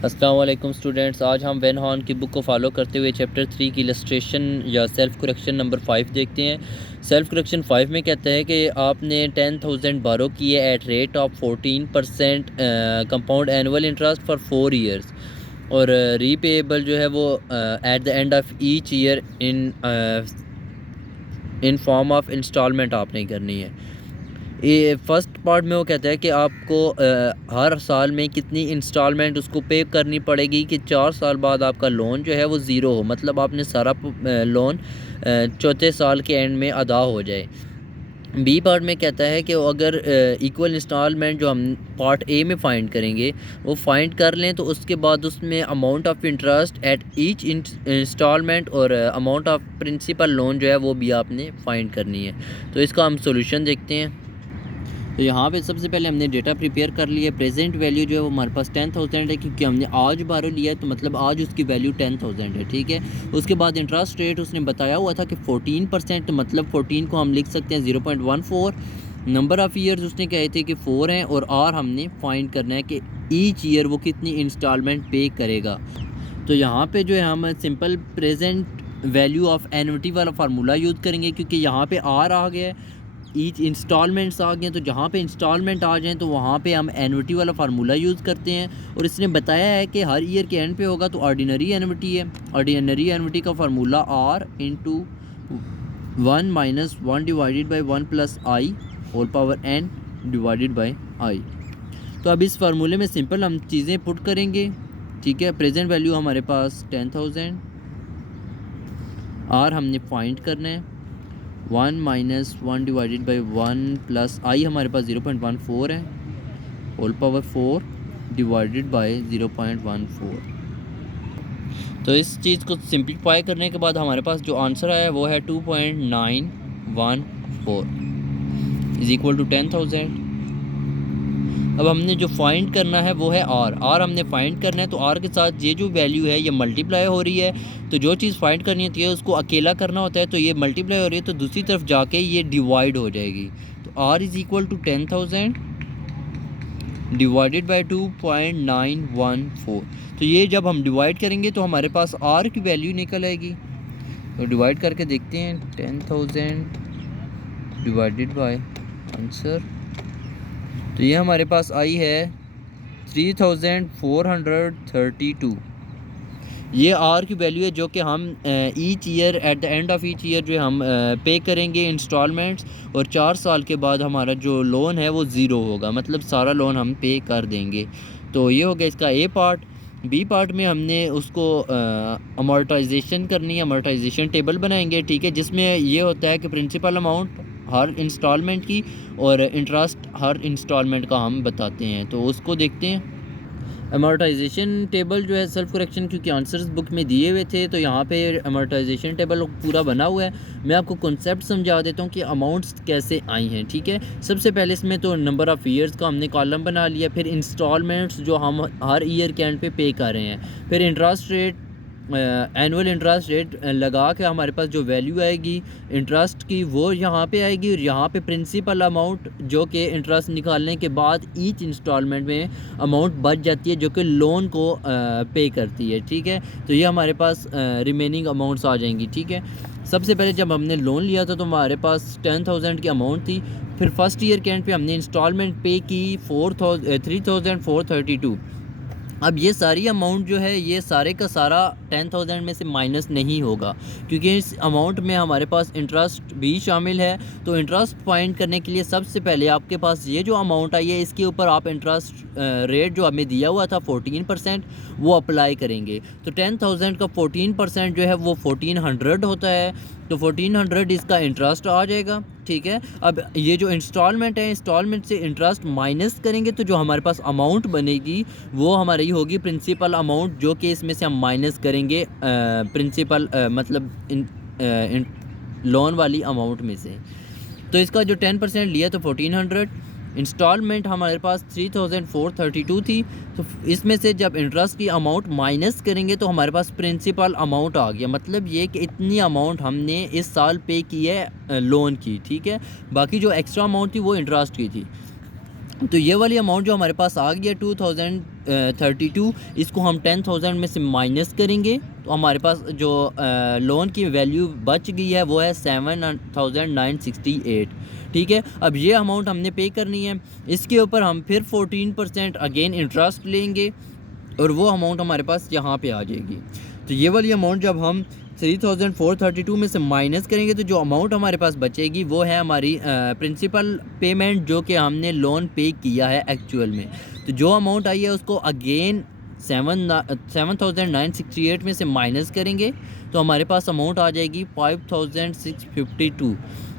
अस्सलाम वालेकुम स्टूडेंट्स, आज हम वेन हॉर्न की बुक को फॉलो करते हुए चैप्टर 3 की इलस्ट्रेशन या सेल्फ करेक्शन नंबर 5 देखते हैं। सेल्फ करेक्शन 5 में कहता है कि आपने 10,000 बारो किए at rate of 14% compound annual interest for 4 years और रीपेएबल जो है वो at the end of each year in form of instalment आपने करनी है। ये फर्स्ट पार्ट में वो कहता है कि आपको हर साल में कितनी इंस्टॉलमेंट उसको पे करनी पड़ेगी कि 4 साल बाद आपका लोन जो है वो ज़ीरो हो, मतलब आपने सारा लोन चौथे साल के एंड में अदा हो जाए। बी पार्ट में कहता है कि अगर इक्वल इंस्टॉलमेंट जो हम पार्ट ए में फ़ाइंड करेंगे वो फ़ाइंड कर लें तो उसके बाद उसमें amount of interest at each instalment और अमाउंट ऑफ प्रिंसिपल लोन जो है वो भी आपने फ़ाइंड करनी है। तो इसका हम सॉल्यूशन देखते हैं। तो यहाँ पे सबसे पहले हमने डेटा प्रिपेयर कर लिया। प्रेजेंट वैल्यू जो है वो हमारे पास 10,000 है क्योंकि हमने आज बारो लिया है, तो मतलब आज उसकी वैल्यू 10,000 है। ठीक है, उसके बाद इंटरेस्ट रेट उसने बताया हुआ था कि 14%, मतलब 14 को हम लिख सकते हैं 0.14। नंबर ऑफ़ ईयर्स उसने कहे थे कि 4 हैं और आर हमने फाइंड करना है कि ईच ईयर वो कितनी इंस्टॉलमेंट पे करेगा। तो यहाँ पे जो है हम simple present value of annuity वाला फार्मूला यूज़ करेंगे क्योंकि यहाँ पे आर आ गया है, ईच इंस्टॉलमेंट्स आ गए, तो जहाँ पे इंस्टॉलमेंट आ जाएँ तो वहाँ पे हम एनुटी वाला फार्मूला यूज़ करते हैं। और इसने बताया है कि हर ईयर के एंड पे होगा, तो ऑर्डिनरी एनुटी है। ऑर्डिनरी एनुटी का formula R into 1 minus 1 divided by 1 plus I whole power N divided by I. तो अब इस फार्मूले में सिंपल हम चीज़ें पुट करेंगे। ठीक है, प्रेजेंट वैल्यू हमारे पास 10,000, आर हमने फाइंड करना है 1 माइनस 1 डिवाइडेड बाई 1 प्लस आई हमारे पास 0.14 है होल पावर 4 डिवाइडेड बाई 0.14। तो इस चीज़ को सिंप्लीफाई करने के बाद हमारे पास जो आंसर आया वो है 2.914 इज़ इक्वल टू 10,000। अब हमने जो फाइंड करना है वो है आर हमने फाइंड करना है, तो आर के साथ ये जो वैल्यू है ये मल्टीप्लाई हो रही है। तो जो चीज़ फाइंड करनी होती है उसको अकेला करना होता है, तो ये मल्टीप्लाई हो रही है तो दूसरी तरफ जाके ये डिवाइड हो जाएगी। तो R is equal to 10,000 divided by 2.914। तो ये जब हम डिवाइड करेंगे तो हमारे पास आर की वैल्यू निकल आएगी। तो डिवाइड करके देखते हैं 10,000 डिवाइडेड बाई आंसर, तो ये हमारे पास आई है 3,432। ये आर की वैल्यू है जो कि हम each year eight the end of each year जो हम पे करेंगे इंस्टॉलमेंट्स, और 4 साल के बाद हमारा जो लोन है वो ज़ीरो होगा, मतलब सारा लोन हम पे कर देंगे। तो ये हो गया इसका ए पार्ट। बी पार्ट में हमने उसको अमोर्टाइजेशन करनी है, अमोर्टाइजेशन टेबल बनाएंगे। ठीक है, जिसमें ये होता है कि प्रिंसिपल अमाउंट हर इंस्टॉलमेंट की और इंटरेस्ट हर इंस्टॉलमेंट का हम बताते हैं, तो उसको देखते हैं। अमोर्टाइजेशन टेबल जो है सेल्फ करेक्शन, क्योंकि आंसर्स बुक में दिए हुए थे तो यहाँ पे अमोर्टाइजेशन टेबल पूरा बना हुआ है। मैं आपको कॉन्सेप्ट समझा देता हूँ कि अमाउंट्स कैसे आई हैं। ठीक है, सबसे पहले इसमें तो नंबर ऑफ़ ईयर्स का हमने कॉलम बना लिया, फिर इंस्टॉलमेंट्स जो हम हर ईयर के एंड पे कर रहे हैं, फिर interest rate, annual interest rate लगा के हमारे पास जो वैल्यू आएगी इंटरेस्ट की वो यहाँ पे आएगी, और यहाँ पे प्रिंसिपल अमाउंट जो कि इंटरेस्ट निकालने के बाद ईच इंस्टॉलमेंट में अमाउंट बच जाती है जो कि लोन को पे करती है। ठीक है, तो ये हमारे पास रिमेनिंग अमाउंट्स आ जाएंगी। ठीक है, सबसे पहले जब हमने लोन लिया था तो हमारे पास 10,000 की अमाउंट थी। फिर फर्स्ट ईयर के एंड पे हमने इंस्टॉलमेंट पे की 3,432। अब ये सारी अमाउंट जो है ये सारे का सारा 10,000 में से माइनस नहीं होगा, क्योंकि इस अमाउंट में हमारे पास इंटरेस्ट भी शामिल है। तो इंटरेस्ट फाइंड करने के लिए सबसे पहले आपके पास ये जो अमाउंट आई है इसके ऊपर आप इंटरेस्ट रेट जो हमें दिया हुआ था 14% वो अप्लाई करेंगे। तो 10,000 का 14% जो है वो 1,400 होता है, तो 1,400 इसका इंटरेस्ट आ जाएगा। ठीक है, अब ये जो इंस्टॉलमेंट है इंस्टॉलमेंट से इंटरेस्ट माइनस करेंगे तो जो हमारे पास अमाउंट बनेगी वो हमारी होगी प्रिंसिपल अमाउंट, जो कि इसमें से हम माइनस करेंगे प्रिंसिपल मतलब लोन वाली अमाउंट में से। तो इसका जो 10% लिया तो 1,400, इंस्टॉलमेंट हमारे पास 3,432 थी, तो इसमें से जब इंटरेस्ट की अमाउंट माइनस करेंगे तो हमारे पास प्रिंसिपल अमाउंट आ गया, मतलब ये कि इतनी अमाउंट हमने इस साल पे की है लोन की। ठीक है, बाकी जो एक्स्ट्रा अमाउंट थी वो इंटरेस्ट की थी। तो ये वाली अमाउंट जो हमारे पास आ गई है 2032, इसको हम 10,000 में से माइनस करेंगे तो हमारे पास जो लोन की वैल्यू बच गई है वो है 7,968। ठीक है, अब ये अमाउंट हमने पे करनी है, इसके ऊपर हम फिर 14% अगेन इंटरेस्ट लेंगे और वो अमाउंट हमारे पास यहाँ पे आ जाएगी। तो ये वाली अमाउंट जब हम 3,432 में से माइनस करेंगे तो जो अमाउंट हमारे पास बचेगी वो है हमारी प्रिंसिपल पेमेंट जो कि हमने लोन पे किया है एक्चुअल में। तो जो अमाउंट आई है उसको अगेन 7,968 में से माइनस करेंगे तो हमारे पास अमाउंट आ जाएगी 5,652।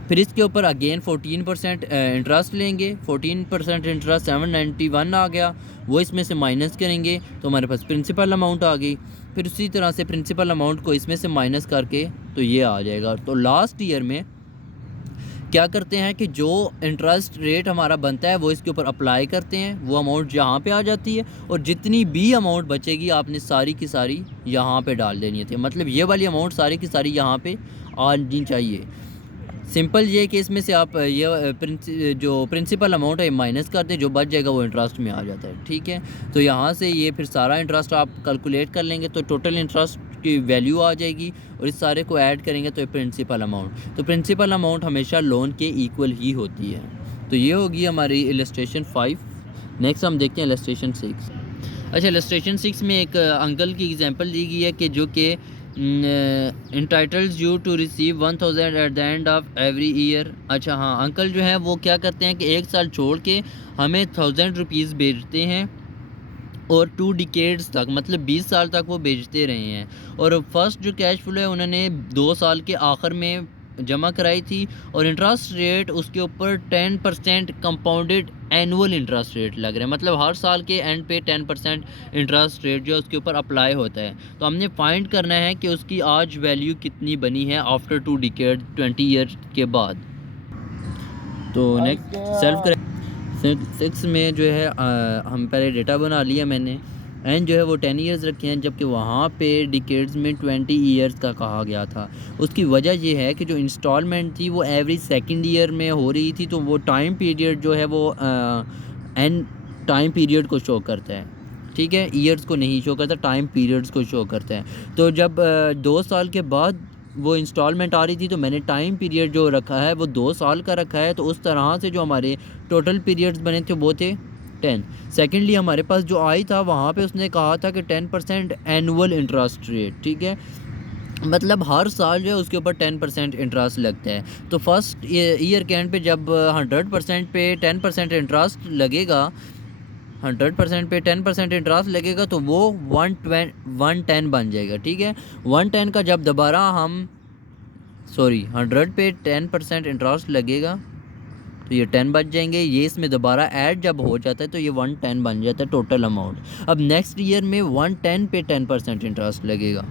फिर इसके ऊपर अगेन 14% इंटरेस्ट लेंगे, 14% इंटरेस्ट 791 आ गया, वो इसमें से माइनस करेंगे तो हमारे पास प्रिंसिपल अमाउंट आ गई। फिर उसी तरह से प्रिंसिपल अमाउंट को इसमें से माइनस करके तो ये आ जाएगा। तो लास्ट ईयर में क्या करते हैं कि जो इंटरेस्ट रेट हमारा बनता है वो इसके ऊपर अप्लाई करते हैं, वो अमाउंट यहाँ पे आ जाती है और जितनी भी अमाउंट बचेगी आपने सारी की सारी यहाँ पे डाल देनी थी। मतलब ये वाली अमाउंट सारी की सारी यहाँ पे आनी चाहिए। सिंपल ये कि इसमें से आप ये जो प्रिंसिपल अमाउंट है माइनस कर दें, जो बच जाएगा वो इंटरेस्ट में आ जाता है। ठीक है, तो यहाँ से ये फिर सारा इंटरेस्ट आप कैलकुलेट कर लेंगे तो टोटल इंटरेस्ट की वैल्यू आ जाएगी और इस सारे को ऐड करेंगे तो प्रिंसिपल अमाउंट, तो प्रिंसिपल अमाउंट हमेशा लोन के इक्वल ही होती है। तो ये होगी हमारी इलस्ट्रेशन 5। नेक्स्ट हम देखते हैं इलस्ट्रेशन 6। अच्छा, इलस्ट्रेशन 6 में एक अंकल की एग्जांपल दी गई है कि जो कि entitles you to receive 1,000 at the end of every year. अच्छा हाँ, अंकल जो है वो क्या करते हैं कि एक साल छोड़ के हमें 1,000 रुपीज़ भेजते हैं और 2 डिकेड्स तक, मतलब 20 साल तक वो बेचते रहे हैं। और फर्स्ट जो कैश फ्लो है उन्होंने 2 साल के आखिर में जमा कराई थी और इंटरेस्ट रेट उसके ऊपर 10% कंपाउंडेड एनुअल इंटरेस्ट रेट लग रहा है, मतलब हर साल के एंड पे 10% इंटरेस्ट रेट जो है उसके ऊपर अप्लाई होता है। तो हमने फाइंड करना है कि उसकी आज वैल्यू कितनी बनी है आफ्टर 2 डिकेड 20 ईयर के बाद। तो नेक्स्ट सेल्फ करेक्ट 6 में जो है हम पहले डेटा बना लिया मैंने, एंड जो है वो 10 ईयर्स रखे हैं जबकि वहाँ पे डिकेड्स में 20 ईयर्स का कहा गया था। उसकी वजह ये है कि जो इंस्टॉलमेंट थी वो एवरी सेकंड ईयर में हो रही थी, तो वो टाइम पीरियड जो है वो एंड टाइम पीरियड को शो करता है। ठीक है, ईयर्स को नहीं शो करता, टाइम पीरियड्स को शो करता है। तो जब 2 साल के बाद वो इंस्टॉलमेंट आ रही थी तो मैंने टाइम पीरियड जो रखा है वो 2 साल का रखा है। तो उस तरह से जो हमारे टोटल पीरियड्स बने थे वो थे 10। सेकेंडली हमारे पास जो आई था वहाँ पे उसने कहा था कि 10% एनुअल इंटरेस्ट रेट। ठीक है, मतलब हर साल जो है उसके ऊपर 10% इंटरेस्ट लगता है। तो फर्स्ट ईयर के एंड पे जब 100% पे 10% इंटरेस्ट लगेगा, 100% पे 10% इंटरेस्ट लगेगा तो वो 110 बन जाएगा। ठीक है, 110 का जब दोबारा हम 100 पे 10% इंटरेस्ट लगेगा तो ये 10 बच जाएंगे, ये इसमें दोबारा ऐड जब हो जाता है तो ये 110 बन जाता है टोटल अमाउंट। अब नेक्स्ट ईयर में 110 पे 10% इंटरेस्ट लगेगा,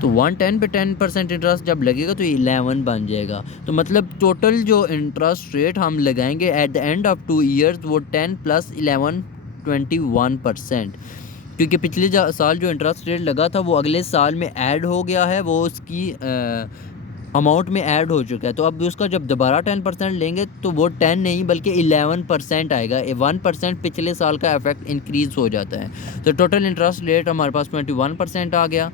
तो 110 पे 10% इंटरेस्ट जब लगेगा तो 11 बन जाएगा। तो मतलब टोटल जो इंटरेस्ट रेट हम लगाएंगे eight the end of 2 years वो 10 + 11 21%, क्योंकि पिछले साल जो इंटरेस्ट रेट लगा था वो अगले साल में ऐड हो गया है, वो उसकी अमाउंट में ऐड हो चुका है। तो अब उसका जब दोबारा 10% लेंगे तो वो 10 नहीं बल्कि 11% आएगा। 1% पिछले साल का इफेक्ट इंक्रीज़ हो जाता है। तो टोटल इंटरेस्ट रेट हमारे पास 21% आ गया।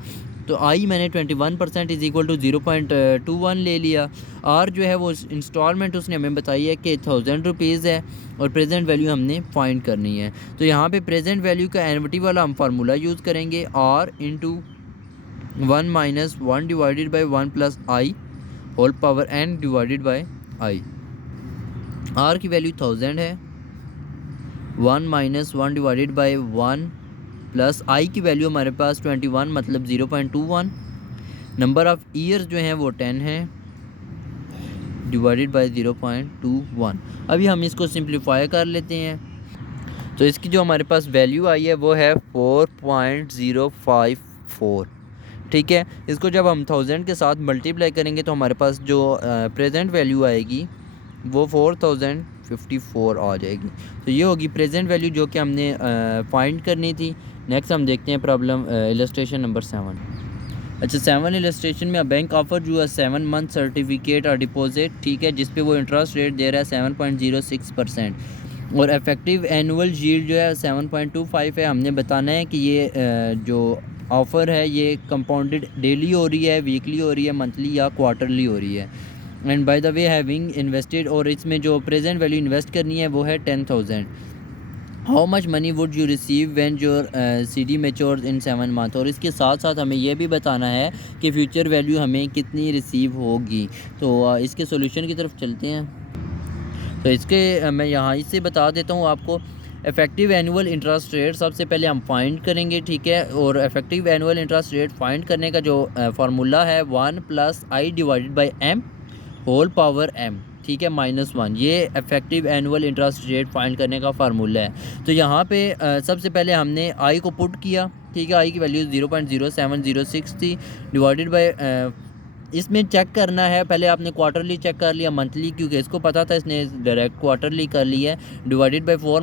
तो आई मैंने 21% = 0.21 ले लिया। और जो है वो इंस्टॉलमेंट उसने हमें बताई है कि 1,000 रुपीज़ है और प्रेजेंट वैल्यू हमने फाइंड करनी है। तो यहाँ पे प्रेजेंट वैल्यू का एनविटी वाला हम फार्मूला यूज़ करेंगे, r × 1 - 1 divided by 1 + i whole power n divided by i। r की वैल्यू 1000 है, 1 - 1 डिवाइडेड बाई 1 प्लस i की वैल्यू हमारे पास 21 मतलब 0.21। नंबर ऑफ़ ईयर्स जो हैं वो 10 है डिवाइडेड बाई 0.21। अभी हम इसको सिंप्लीफाई कर लेते हैं। तो इसकी जो हमारे पास वैल्यू आई है वो है 4.054। ठीक है, इसको जब हम 1000 के साथ मल्टीप्लाई करेंगे तो हमारे पास जो प्रेजेंट वैल्यू आएगी वो 4054 आ जाएगी। तो ये होगी प्रेजेंट वैल्यू जो कि हमने फाइंड करनी थी। नेक्स्ट हम देखते हैं प्रॉब्लम इलस्ट्रेशन नंबर 7। अच्छा, 7 इलस्ट्रेशन में बैंक ऑफर जो है 7 मंथ सर्टिफिकेट और डिपॉजिट। ठीक है, जिस पे वो इंटरेस्ट रेट दे रहा है 7.06%। और इफेक्टिव एनुअल यील्ड जो है 7.25 है। हमने बताना है कि ये जो ऑफ़र है ये कंपाउंडेड डेली हो रही है, वीकली हो रही है, मंथली या क्वार्टरली हो रही है। And by the way having invested, और इसमें जो प्रेजेंट वैल्यू इन्वेस्ट करनी है वो है 10,000। How much money would you receive when your CD matures in 7 month, और इसके साथ साथ हमें यह भी बताना है कि फ्यूचर वैल्यू हमें कितनी रिसीव होगी। तो इसके सॉल्यूशन की तरफ चलते हैं। तो इसके मैं यहाँ इससे बता देता हूँ आपको। इफेक्टिव एनुअल इंटरेस्ट रेट सबसे पहले हम फाइंड करेंगे, ठीक है। और effective annual interest rate find करने का जो फार्मूला है 1 + I divided by M whole power M, ठीक है, -1। ये effective annual interest rate find करने का फार्मूला है। तो यहाँ पे सबसे पहले हमने I को पुट किया, ठीक है। I की वैल्यू 0.0706 थी, डिवाइडेड बाई इसमें चेक करना है, पहले आपने क्वार्टरली चेक कर लिया, मंथली क्योंकि इसको पता था इसने डायरेक्ट क्वार्टरली कर लिया है, डिवाइडेड बाई 4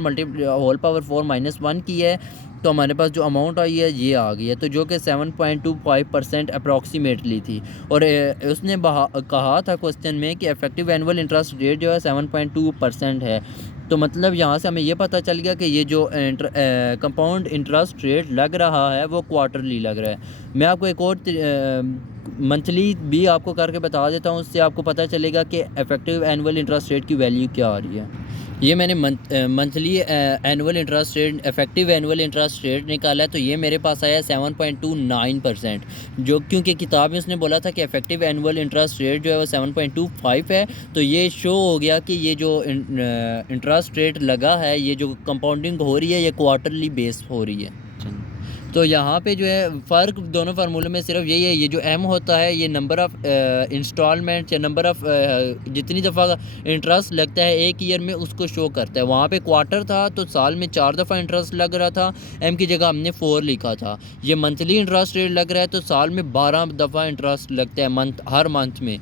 होल पावर 4 -1 की है। तो हमारे पास जो अमाउंट आई है ये आ गई है, तो जो कि 7.25% अप्रॉक्सीमेटली थी। और उसने कहा था क्वेश्चन में कि इफेक्टिव एनुअल इंटरेस्ट रेट जो है 7.2% है। तो मतलब यहाँ से हमें ये पता चल गया कि ये जो कंपाउंड इंटरेस्ट रेट लग रहा है वो क्वार्टरली लग रहा है। मैं आपको एक और मंथली भी आपको करके बता देता हूँ, उससे आपको पता चलेगा कि इफेक्टिव एनुअल इंटरेस्ट रेट की वैल्यू क्या आ रही है। ये मैंने monthly annual interest rate, effective annual interest rate निकाला है। तो ये मेरे पास आया 7.29%, जो क्योंकि किताब में उसने बोला था कि इफेक्टिव एनुअल इंटरेस्ट रेट जो है वो 7.25 है। तो ये शो हो गया कि ये जो इंटरेस्ट रेट लगा है, ये जो कंपाउंडिंग हो रही है, ये क्वार्टरली बेस हो रही है। तो यहाँ पे जो है फ़र्क दोनों फार्मूलों में सिर्फ यही है, ये जो M होता है ये नंबर ऑफ़ इंस्टॉलमेंट या नंबर ऑफ़ जितनी दफ़ा इंटरेस्ट लगता है एक ईयर में उसको शो करता है। वहाँ पे क्वार्टर था तो साल में 4 दफ़ा इंटरेस्ट लग रहा था, M की जगह हमने 4 लिखा था। ये मंथली इंटरेस्ट रेट लग रहा है तो साल में 12 दफ़ा इंटरेस्ट लगता है हर मंथ में।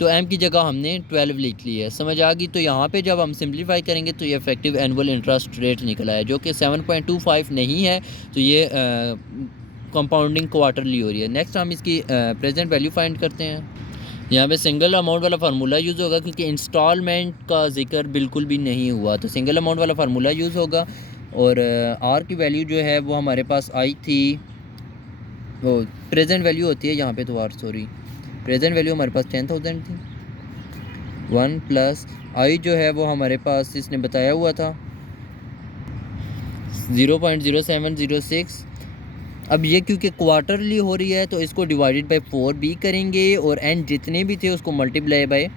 तो M की जगह हमने 12 लिख ली है, समझ आ गई। तो यहाँ पे जब हम सिंप्लीफाई करेंगे तो ये इफेक्टिव एनुअल इंटरेस्ट रेट निकला है, जो कि 7.25 नहीं है। तो ये कंपाउंडिंग क्वार्टरली हो रही है। नेक्स्ट हम इसकी प्रेजेंट वैल्यू फाइंड करते हैं। यहाँ पे सिंगल अमाउंट वाला फार्मूला यूज़ होगा क्योंकि इंस्टॉलमेंट का जिक्र बिल्कुल भी नहीं हुआ, तो सिंगल अमाउंट वाला फार्मूला यूज़ होगा। और R की वैल्यू जो है वो हमारे पास आई थी, वो प्रेजेंट वैल्यू होती है यहाँ पे, तो R सॉरी प्रेजेंट वैल्यू हमारे पास 10,000 थी। 1 + I जो है वो हमारे पास इसने बताया हुआ था 0.0706। अब ये क्योंकि क्वार्टरली हो रही है तो इसको डिवाइडेड बाई 4 भी करेंगे और n जितने भी थे उसको मल्टीप्लाई बाई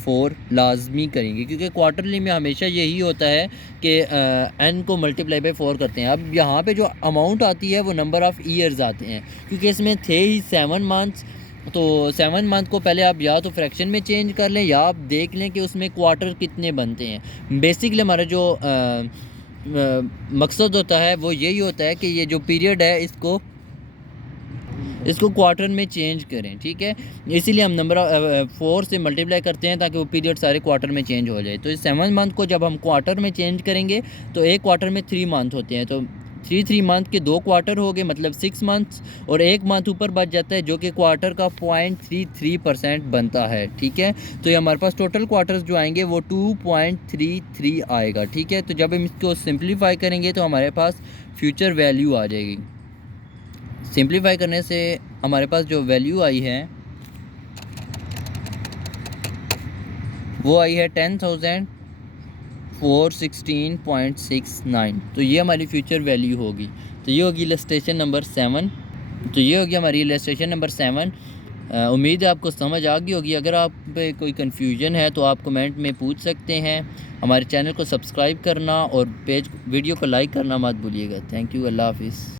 4 लाजमी करेंगे, क्योंकि क्वार्टरली में हमेशा यही होता है कि n को मल्टीप्लाई बाई 4 करते हैं। अब यहाँ पे जो अमाउंट आती है वो नंबर ऑफ़ ईयर्स आते हैं, क्योंकि इसमें थे ही 7 मंथ्स। तो 7 मंथ को पहले आप या तो फ्रैक्शन में चेंज कर लें या आप देख लें कि उसमें क्वार्टर कितने बनते हैं। बेसिकली हमारा जो मकसद होता है वो यही होता है कि ये जो पीरियड है इसको क्वार्टर में चेंज करें, ठीक है। इसीलिए हम नंबर 4 से मल्टीप्लाई करते हैं ताकि वो पीरियड सारे क्वार्टर में चेंज हो जाए। तो इस 7 मंथ को जब हम क्वार्टर में चेंज करेंगे तो एक क्वार्टर में 3 मंथ होते हैं, तो 3 मंथ के 2 क्वार्टर हो गए, मतलब 6 मंथ्स, और एक मंथ ऊपर बच जाता है जो कि क्वार्टर का 0.33% बनता है, ठीक है। तो ये हमारे पास टोटल क्वार्टर्स जो आएंगे वो 2.33 आएगा, ठीक है। तो जब हम इसको सिंप्लीफाई करेंगे तो हमारे पास फ्यूचर वैल्यू आ जाएगी। सिंप्लीफाई करने से हमारे पास जो वैल्यू आई है वो आई है 10,416.69। तो ये हमारी फ्यूचर वैल्यू होगी। तो ये होगी इलस्ट्रेशन नंबर 7। तो ये होगी हमारी इलस्ट्रेशन नंबर 7। उम्मीद है आपको समझ आ गई होगी। अगर आप पे कोई कन्फ्यूजन है तो आप कमेंट में पूछ सकते हैं। हमारे चैनल को सब्सक्राइब करना और वीडियो को लाइक करना मत भूलिएगा। थैंक यू, अल्लाह हाफिज़।